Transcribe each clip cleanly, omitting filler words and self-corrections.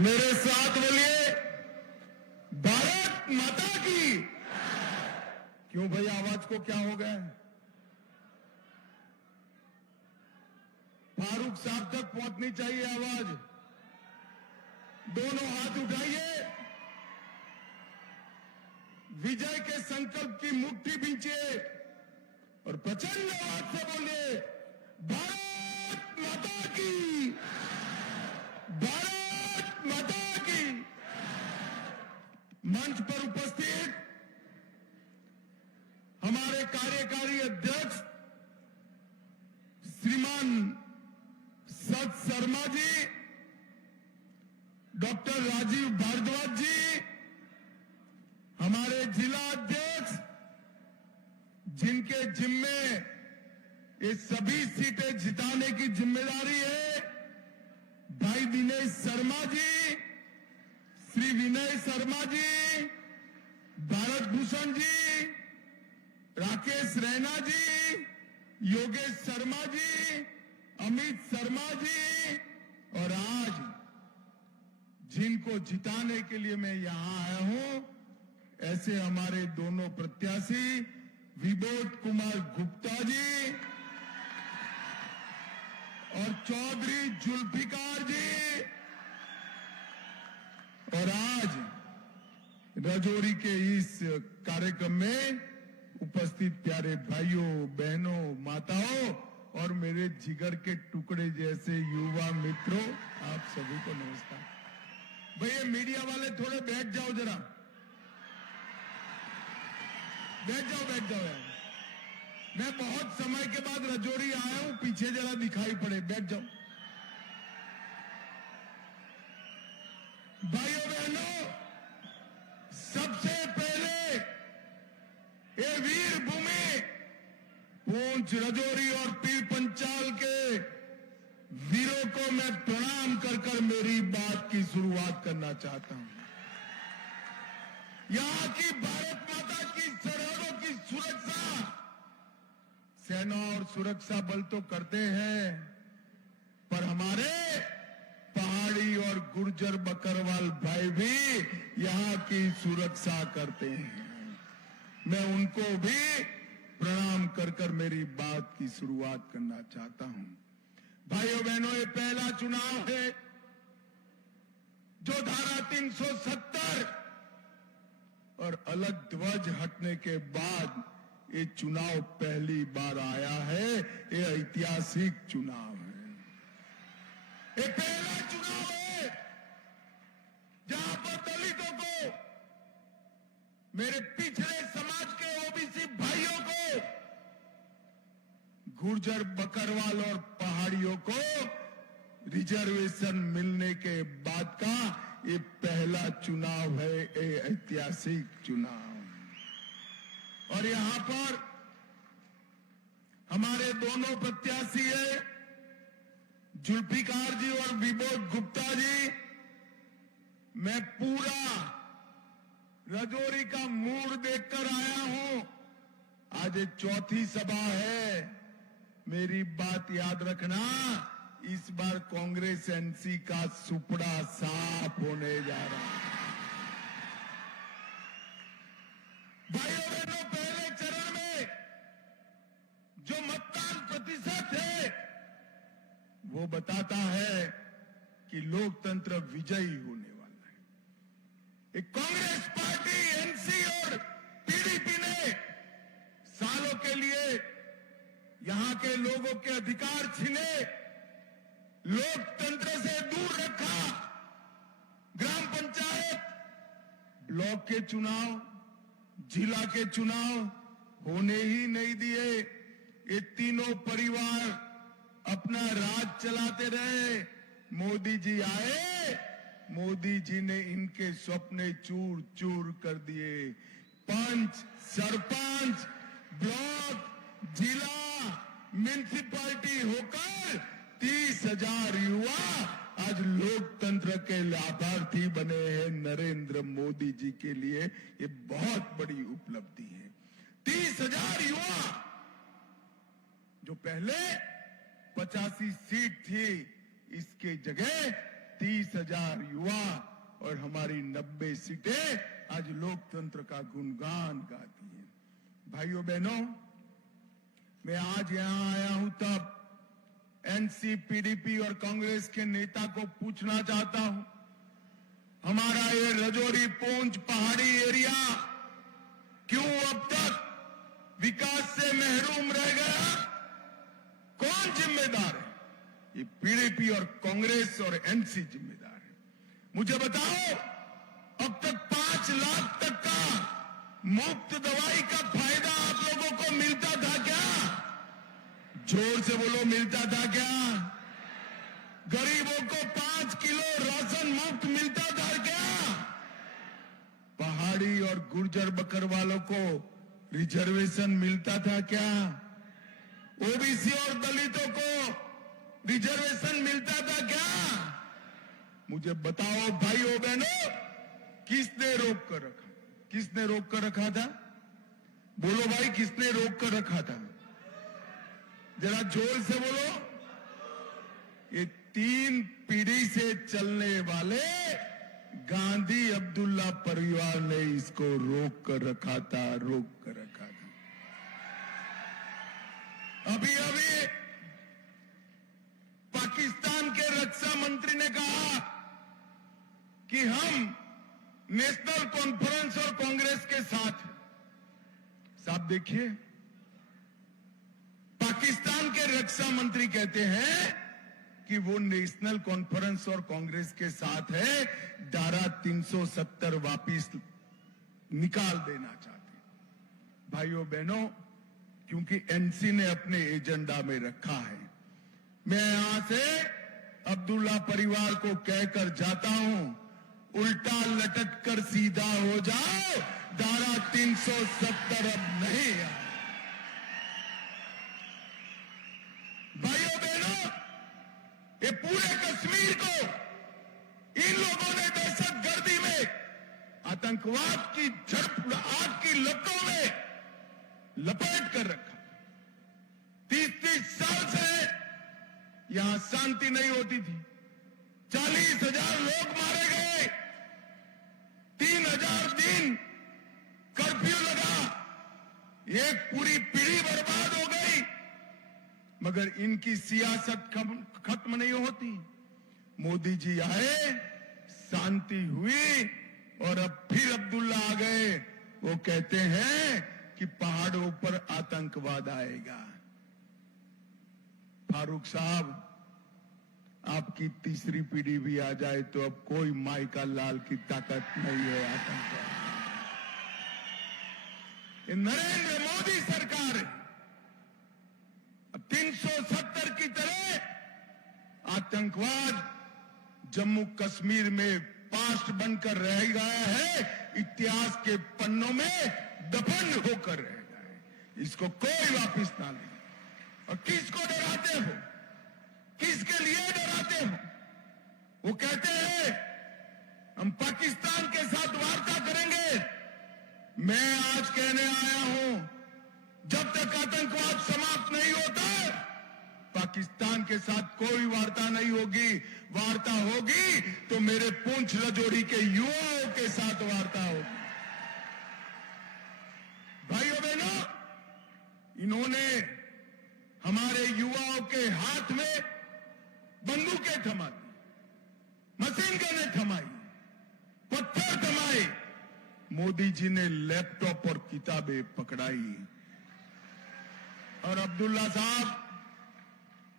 मेरे साथ बोलिए भारत माता की। क्यों भाई, आवाज को क्या हो गया? फारूक साहब तक पहुंचनी चाहिए आवाज। दोनों हाथ उठाइए, विजय के संकल्प की मुट्ठी बींचिए और प्रचंड आवाज से बोलिए भारत माता की, भारत माता की। मंच पर उपस्थित हमारे कार्यकारी अध्यक्ष श्रीमान सत शर्मा जी, डॉक्टर राजीव भारद्वाज जी, हमारे जिला अध्यक्ष जिनके जिम्मे ये सभी सीटें जिताने की जिम्मेदारी है, भाई दिनेश शर्मा जी, श्री विनय शर्मा जी, भारत भूषण जी, राकेश रैना जी, योगेश शर्मा जी, अमित शर्मा जी, और आज जिनको जिताने के लिए मैं यहां आया हूं, ऐसे हमारे दोनों प्रत्याशी विबोध कुमार गुप्ता जी और चौधरी जुल्फिकार जी, और आज राजौरी के इस कार्यक्रम में उपस्थित प्यारे भाइयों, बहनों, माताओं और मेरे जिगर के टुकड़े जैसे युवा मित्रों, आप सभी को नमस्कार। भैया मीडिया वाले थोड़े बैठ जाओ, जरा बैठ जाओ यार। मैं बहुत समय के बाद राजौरी आया हूं, पीछे जरा दिखाई पड़े, बैठ जाओ। भाइयों बहनों, सबसे पहले ये वीर भूमि पूंछ, राजौरी और पीर पंचाल के वीरों को मैं प्रणाम कर मेरी बात की शुरुआत करना चाहता हूं। यहां की भारत माता की सरहदों की सुरक्षा सेना और सुरक्षा बल तो करते हैं, पर हमारे पहाड़ी और गुर्जर बकरवाल भाई भी यहां की सुरक्षा करते हैं। मैं उनको भी प्रणाम कर मेरी बात की शुरुआत करना चाहता हूं। भाइयों बहनों, ये पहला चुनाव है जो धारा 370 और अलग ध्वज हटने के बाद ये चुनाव पहली बार आया है। ये ऐतिहासिक चुनाव है। ये पहला चुनाव है जहां पर दलितों को, मेरे पिछड़े समाज के ओबीसी भाइयों को, गुर्जर बकरवाल और पहाड़ियों को रिजर्वेशन मिलने के बाद का ये पहला चुनाव है, ये ऐतिहासिक चुनाव। और यहां पर हमारे दोनों प्रत्याशी है, जुल्फिकार जी और विबोध गुप्ता जी। मैं पूरा राजौरी का मूड देखकर आया हूं। आज ये चौथी सभा है। मेरी बात याद रखना, इस बार कांग्रेस एनसी का सुपड़ा साफ होने जा रहा है। भाइयों बहनों, पहले चरण में जो मतदान प्रतिशत है वो बताता है कि लोकतंत्र विजयी होने वाला है। एक कांग्रेस पार्टी, एनसी और पीडीपी ने सालों के लिए यहां के लोगों के अधिकार छीने, लोकतंत्र से दूर रखा, ग्राम पंचायत, ब्लॉक के चुनाव, जिला के चुनाव होने ही नहीं दिए। ये तीनों परिवार अपना राज चलाते रहे। मोदी जी आए, मोदी जी ने इनके सपने चूर चूर कर दिए। पंच, सरपंच, ब्लॉक, जिला, म्युनिसिपैलिटी होकर 30,000 युवा आज लोकतंत्र के लाभार्थी बने हैं। नरेंद्र मोदी जी के लिए ये बहुत बड़ी उपलब्धि है। 30,000 युवा, जो पहले 85 सीट थी, इसके जगह 30,000 युवा और हमारी 90 सीटें आज लोकतंत्र का गुणगान गाती हैं। भाइयों बहनों, मैं आज यहां आया हूं तब एनसीपीडीपी और कांग्रेस के नेता को पूछना चाहता हूं, हमारा ये रजौरी पुंछ पहाड़ी एरिया क्यों अब तक विकास से महरूम रह गया? कौन जिम्मेदार है? ये पीडीपी और कांग्रेस और एनसी जिम्मेदार है। मुझे बताओ, अब तक 5 लाख तक का मुफ्त दवाई का फायदा आप लोगों को मिलता था क्या? जोर से बोलो, मिलता था क्या? गरीबों को 5 किलो राशन मुफ्त मिलता था क्या? पहाड़ी और गुर्जर बकरवालों को रिजर्वेशन मिलता था क्या? ओबीसी और दलितों को रिजर्वेशन मिलता था क्या? मुझे बताओ भाइयों बहनों, किसने रोक कर रखा? किसने रोक कर रखा था? बोलो भाई, किसने रोक कर रखा था? जरा जोर से बोलो। ये 3 पीढ़ी से चलने वाले गांधी अब्दुल्ला परिवार ने इसको रोक कर रखा था, रोक कर रखा था। अभी अभी पाकिस्तान के रक्षा मंत्री ने कहा कि हम नेशनल कॉन्फ्रेंस और कांग्रेस के साथ हैं। साहब देखिए, पाकिस्तान के रक्षा मंत्री कहते हैं कि वो नेशनल कॉन्फ्रेंस और कांग्रेस के साथ है, धारा 370 वापिस निकाल देना चाहते हैं। भाइयों बहनों, क्योंकि एनसी ने अपने एजेंडा में रखा है, मैं यहां से अब्दुल्ला परिवार को कहकर जाता हूं, उल्टा लटक कर सीधा हो जाओ, धारा 370 अब नहीं है। भाइयों बहनों, ये पूरे कश्मीर को इन लोगों ने दहशतगर्दी में, आतंकवाद की आग की लपटों में लपेट कर रखा। 30-30 साल से यहां शांति नहीं होती थी। 40,000 लोग मारे गए, 3,000 दिन कर्फ्यू लगा, एक पूरी पीढ़ी बर्बाद हो गई, मगर इनकी सियासत खत्म नहीं होती। मोदी जी आए, शांति हुई, और अब फिर अब्दुल्ला आ गए। वो कहते हैं कि पहाड़ों पर आतंकवाद आएगा। फारूक साहब, आपकी तीसरी पीढ़ी भी आ जाए तो अब कोई माई का लाल की ताकत नहीं है आतंकवाद। ये नरेंद्र मोदी सरकार है। अब 370 की तरह आतंकवाद जम्मू कश्मीर में पास्ट बनकर रह गया है, इतिहास के पन्नों में दफन होकर रह गया है। इसको कोई वापिस ना ले। और किसको डराते हो? किसके लिए डराते हो? वो कहते हैं हम पाकिस्तान के साथ वार्ता करेंगे। मैं आज कहने आया हूं, जब तक आतंकवाद समाप्त नहीं होता, पाकिस्तान के साथ कोई वार्ता नहीं होगी। वार्ता होगी तो मेरे पुंछ रजौरी के युवाओं के साथ वार्ता होगी। भाइयों बहनों, इन्होंने हमारे युवाओं के हाथ में बंदूकें थमा दी, मशीन गनें थमाई, पत्थर थमाए। मोदी जी ने लैपटॉप और किताबें पकड़ाई। और अब्दुल्ला साहब,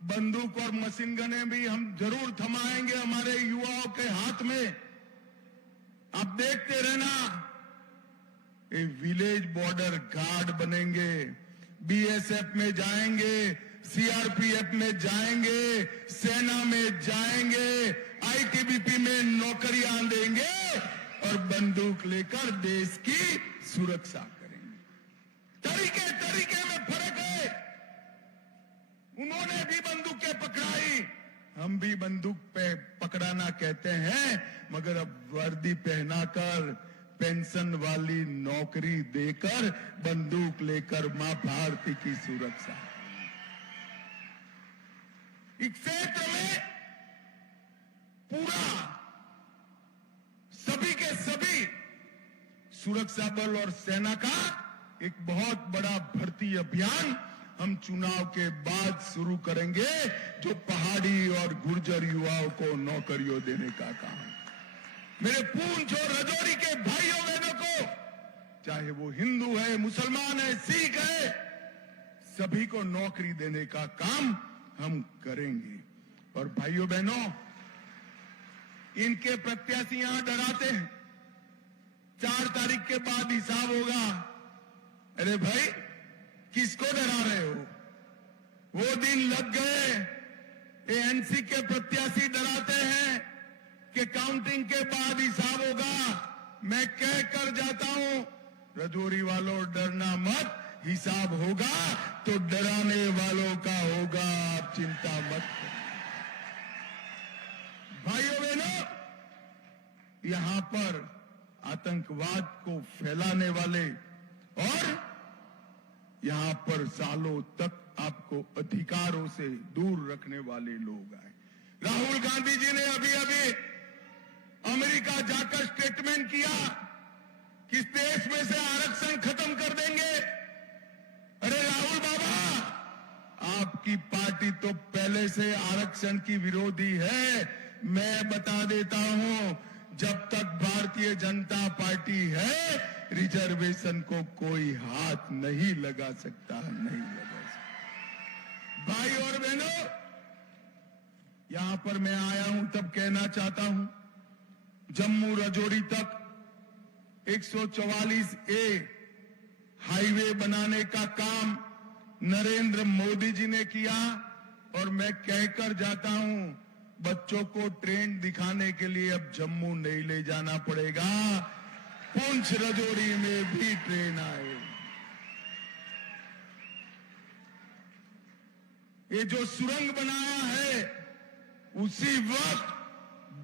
बंदूक और मशीन गनें भी हम जरूर थमाएंगे हमारे युवाओं के हाथ में। आप देखते रहना, ये विलेज बॉर्डर गार्ड बनेंगे, बीएसएफ में जाएंगे, सीआरपीएफ में जाएंगे, सेना में जाएंगे, आईटीबीपी में नौकरियां देंगे और बंदूक लेकर देश की सुरक्षा करेंगे। तरीके तरीके में फर्क है। उन्होंने भी बंदूकें पकड़ाई, हम भी बंदूक पे पकड़ाना कहते हैं, मगर अब वर्दी पहनाकर, पेंशन वाली नौकरी देकर, बंदूक लेकर मां भारती की सुरक्षा। इस क्षेत्र में पूरा सभी के सभी सुरक्षा बल और सेना का एक बहुत बड़ा भर्ती अभियान हम चुनाव के बाद शुरू करेंगे, जो पहाड़ी और गुर्जर युवाओं को नौकरियों देने का काम। मेरे पूंछ और राजौरी के भाइयों बहनों को, चाहे वो हिंदू है, मुसलमान है, सिख है, सभी को नौकरी देने का काम हम करेंगे। और भाइयों बहनों, इनके प्रत्याशी यहां डराते हैं 4 तारीख के बाद हिसाब होगा। अरे भाई, किसको डरा रहे हो? वो दिन लग गए। एएनसी के प्रत्याशी डराते हैं कि काउंटिंग के बाद हिसाब होगा। मैं कह कर जाता हूं, राजौरी वालों डरना मत, हिसाब होगा तो डराने वालों का होगा, आप चिंता मत करो। भाइयों बहनों, यहां पर आतंकवाद को फैलाने वाले और यहां पर सालों तक आपको अधिकारों से दूर रखने वाले लोग आए। राहुल गांधी जी ने अभी अभी अमेरिका जाकर स्टेटमेंट किया कि इस देश में से आरक्षण खत्म कर देंगे। अरे राहुल बाबा, आपकी पार्टी तो पहले से आरक्षण की विरोधी है। मैं बता देता हूं, जब तक भारतीय जनता पार्टी है, रिजर्वेशन को कोई हाथ नहीं लगा सकता, नहीं लगा सकता। भाई और बहनों, यहां पर मैं आया हूं तब कहना चाहता हूं, जम्मू राजौरी तक 144A हाईवे बनाने का काम नरेंद्र मोदी जी ने किया। और मैं कहकर जाता हूं, बच्चों को ट्रेन दिखाने के लिए अब जम्मू नहीं ले जाना पड़ेगा, पुंछ राजौरी में भी ट्रेन आए। ये जो सुरंग बनाया है, उसी वक्त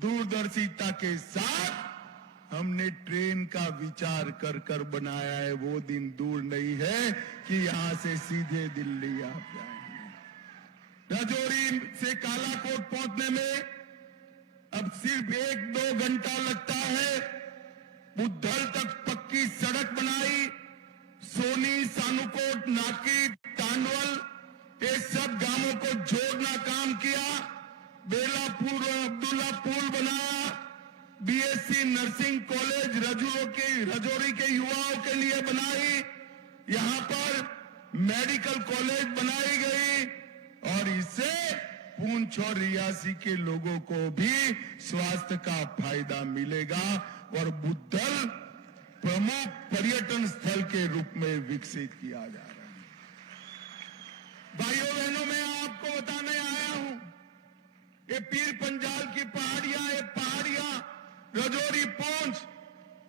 दूरदर्शिता के साथ हमने ट्रेन का विचार कर कर बनाया है। वो दिन दूर नहीं है कि यहां से सीधे दिल्ली आप जाएंगे। राजौरी से कालाकोट पहुंचने में अब सिर्फ 1-2 घंटा लगता है। बुद्धल तक पक्की सड़क बनाई, सोनी, सानुकोट, नाकी, तांडवल, ये सब गांवों को जोड़ना काम किया। बेलापुर और अब्दुल्ला पुल बनाया। बीएससी नर्सिंग कॉलेज राजौरी के युवाओं के लिए बनाई। यहां पर मेडिकल कॉलेज बनाई गई और इससे पुंछ और रियासी के लोगों को भी स्वास्थ्य का फायदा मिलेगा और बुद्धल प्रमुख पर्यटन स्थल के रूप में विकसित किया जा रहा है। भाइयों बहनों, मैं आपको बताने आया हूं, ये पीर पंजाल की पहाड़ियां, ये पहाड़ियां राजौरी पुंछ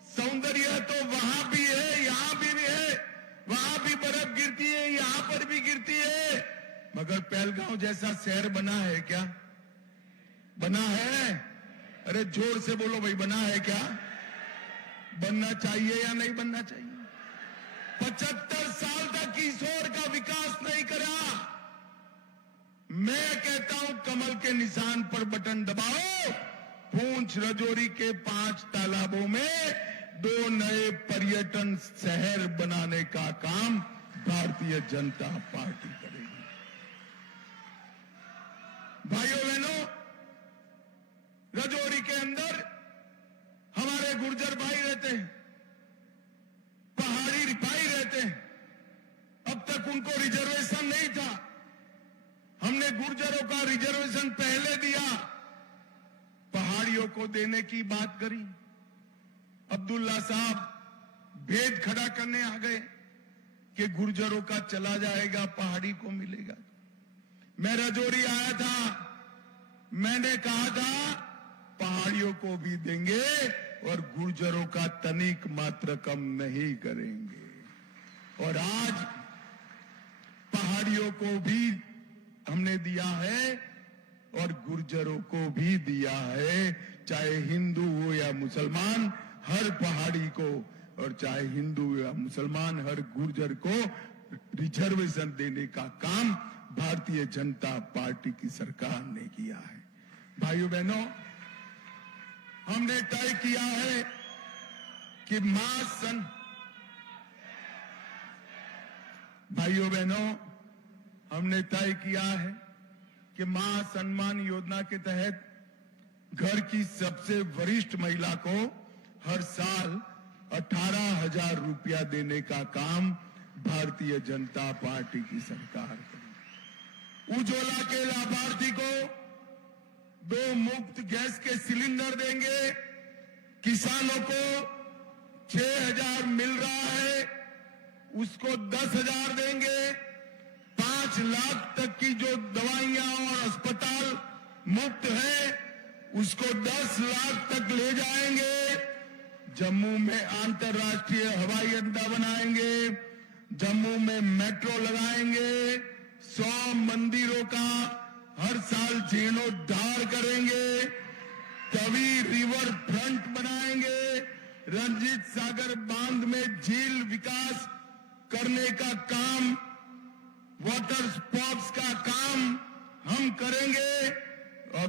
सौंदर्य तो वहां भी है, यहां भी है। वहां भी बर्फ गिरती है, यहां पर भी गिरती है। मगर पहलगांव जैसा शहर बना है क्या? बना है? अरे जोर से बोलो भाई, बना है क्या? बनना चाहिए या नहीं बनना चाहिए? 75 साल तक किशोर का विकास नहीं करा। मैं कहता हूं, कमल के निशान पर बटन दबाओ। पुंछ राजौरी के 5 तालाबों में 2 नए पर्यटन शहर बनाने का काम भारतीय जनता पार्टी करेगी। भाइयों बहनों, राजौरी के अंदर हमारे गुर्जर भाई रहते हैं, पहाड़ी भाई रहते हैं। अब तक उनको रिजर्वेशन नहीं था। हमने गुर्जरों का रिजर्वेशन पहले दिया, पहाड़ियों को देने की बात करी। अब्दुल्ला साहब भेद खड़ा करने आ गए कि गुर्जरों का चला जाएगा, पहाड़ी को मिलेगा। मैं राजौरी आया था, मैंने कहा था पहाड़ियों को भी देंगे और गुर्जरों का तनिक मात्र कम नहीं करेंगे। और आज पहाड़ियों को भी हमने दिया है और गुर्जरों को भी दिया है। चाहे हिंदू हो या मुसलमान, हर पहाड़ी को, और चाहे हिंदू या मुसलमान, हर गुर्जर को रिजर्वेशन देने का काम भारतीय जनता पार्टी की सरकार ने किया है। भाइयों बहनों, हमने तय किया है कि भाइयों बहनों, हमने तय किया है कि मां सम्मान योजना के तहत घर की सबसे वरिष्ठ महिला को हर साल 18,000 रुपया देने का काम भारतीय जनता पार्टी की सरकार करेगी। उज्ज्वला के लाभार्थी को 2 मुफ्त गैस के सिलेंडर देंगे। किसानों को 6,000 मिल रहा है, उसको 10,000 देंगे। 5 लाख तक की जो दवाइयां और अस्पताल मुफ्त है, उसको 10 लाख तक ले जाएंगे। जम्मू में अंतर्राष्ट्रीय हवाई अड्डा बनाएंगे, जम्मू में मेट्रो लगाएंगे, 100 मंदिरों का हर साल जीर्णोद्धार करेंगे, तवी रिवर फ्रंट बनाएंगे, रंजीत सागर बांध में झील विकास करने का काम, वाटर स्पोर्ट्स का काम हम करेंगे और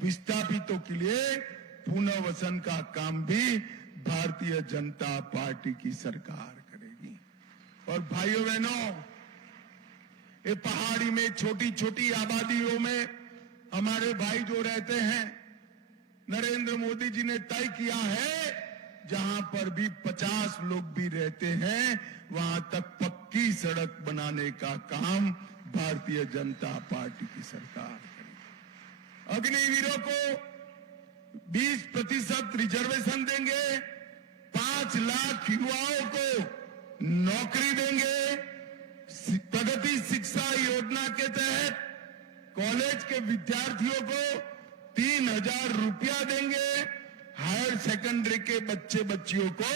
विस्थापितों के लिए पुनर्वसन का काम भी भारतीय जनता पार्टी की सरकार करेगी। और भाइयों बहनों, ये पहाड़ी में छोटी छोटी आबादियों में हमारे भाई जो रहते हैं, नरेंद्र मोदी जी ने तय किया है जहां पर भी 50 लोग भी रहते हैं, वहां तक पक्की सड़क बनाने का काम भारतीय जनता पार्टी की सरकार करेगी। अग्निवीरों को 20% रिजर्वेशन देंगे, 5 लाख युवाओं को नौकरी देंगे। प्रगति शिक्षा योजना के तहत कॉलेज के विद्यार्थियों को 3,000 रुपया देंगे। हायर सेकेंडरी के बच्चे बच्चियों को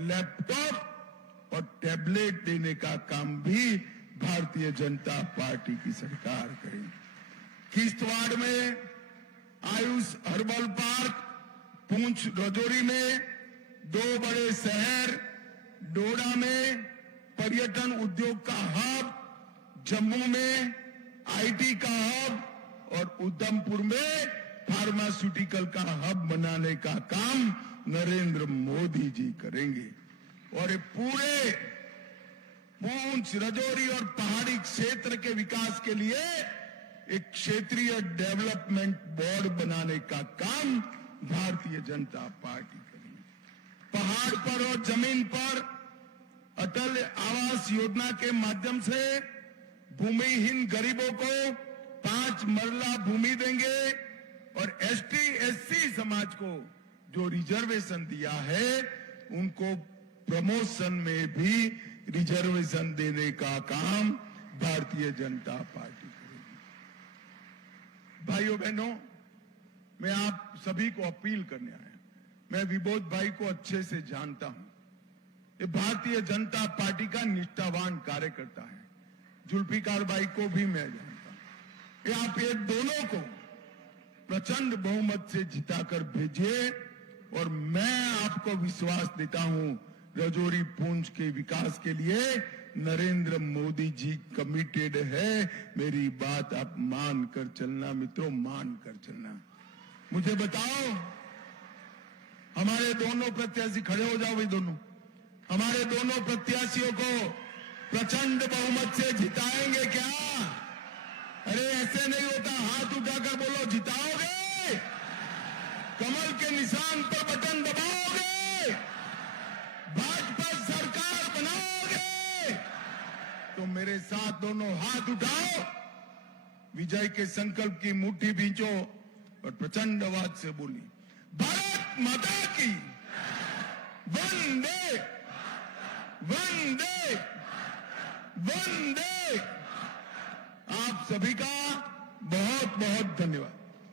लैपटॉप और टैबलेट देने का काम भी भारतीय जनता पार्टी की सरकार करेगी। किश्तवाड़ में आयुष हर्बल पार्क, पुंछ राजौरी में 2 बड़े शहर, डोडा में पर्यटन उद्योग का हब, जम्मू में आईटी का हब और उधमपुर में फार्मास्यूटिकल का हब बनाने का काम नरेंद्र मोदी जी करेंगे। और ये पूरे पुंछ, राजौरी और पहाड़ी क्षेत्र के विकास के लिए एक क्षेत्रीय डेवलपमेंट बोर्ड बनाने का काम भारतीय जनता पार्टी करेगी। पहाड़ पर और जमीन पर अटल आवास योजना के माध्यम से भूमिहीन गरीबों को 5 मरला भूमि देंगे और एसटी एससी समाज को जो रिजर्वेशन दिया है, उनको प्रमोशन में भी रिजर्वेशन देने का काम भारतीय जनता पार्टी करेगी। भाइयों बहनों, मैं आप सभी को अपील करने आया। मैं विबोध भाई को अच्छे से जानता हूं। ये भारतीय जनता पार्टी का निष्ठावान कार्यकर्ता है। जुल्फिकार भाई को भी मैं जानता हूं। ये आप ये दोनों को प्रचंड बहुमत से जिताकर भेजिए और मैं आपको विश्वास देता हूं, राजौरी पुंछ के विकास के लिए नरेंद्र मोदी जी कमिटेड है। मेरी बात आप मान कर चलना मित्रों, मान कर चलना। मुझे बताओ, हमारे दोनों प्रत्याशी, खड़े हो जाओ भाई दोनों, हमारे दोनों प्रत्याशियों को प्रचंड बहुमत से जिताएंगे क्या? अरे ऐसे नहीं होता, हाथ उठाकर बोलो, जिताओगे? कमल के निशान पर बटन दबाओगे? भाजपा सरकार बनाओगे? तो मेरे साथ दोनों हाथ उठाओ, विजय के संकल्प की मुट्ठी भींचो और प्रचंड आवाज से बोली, भारत माता की वंदे वंदे वंदे। आप सभी का बहुत बहुत धन्यवाद।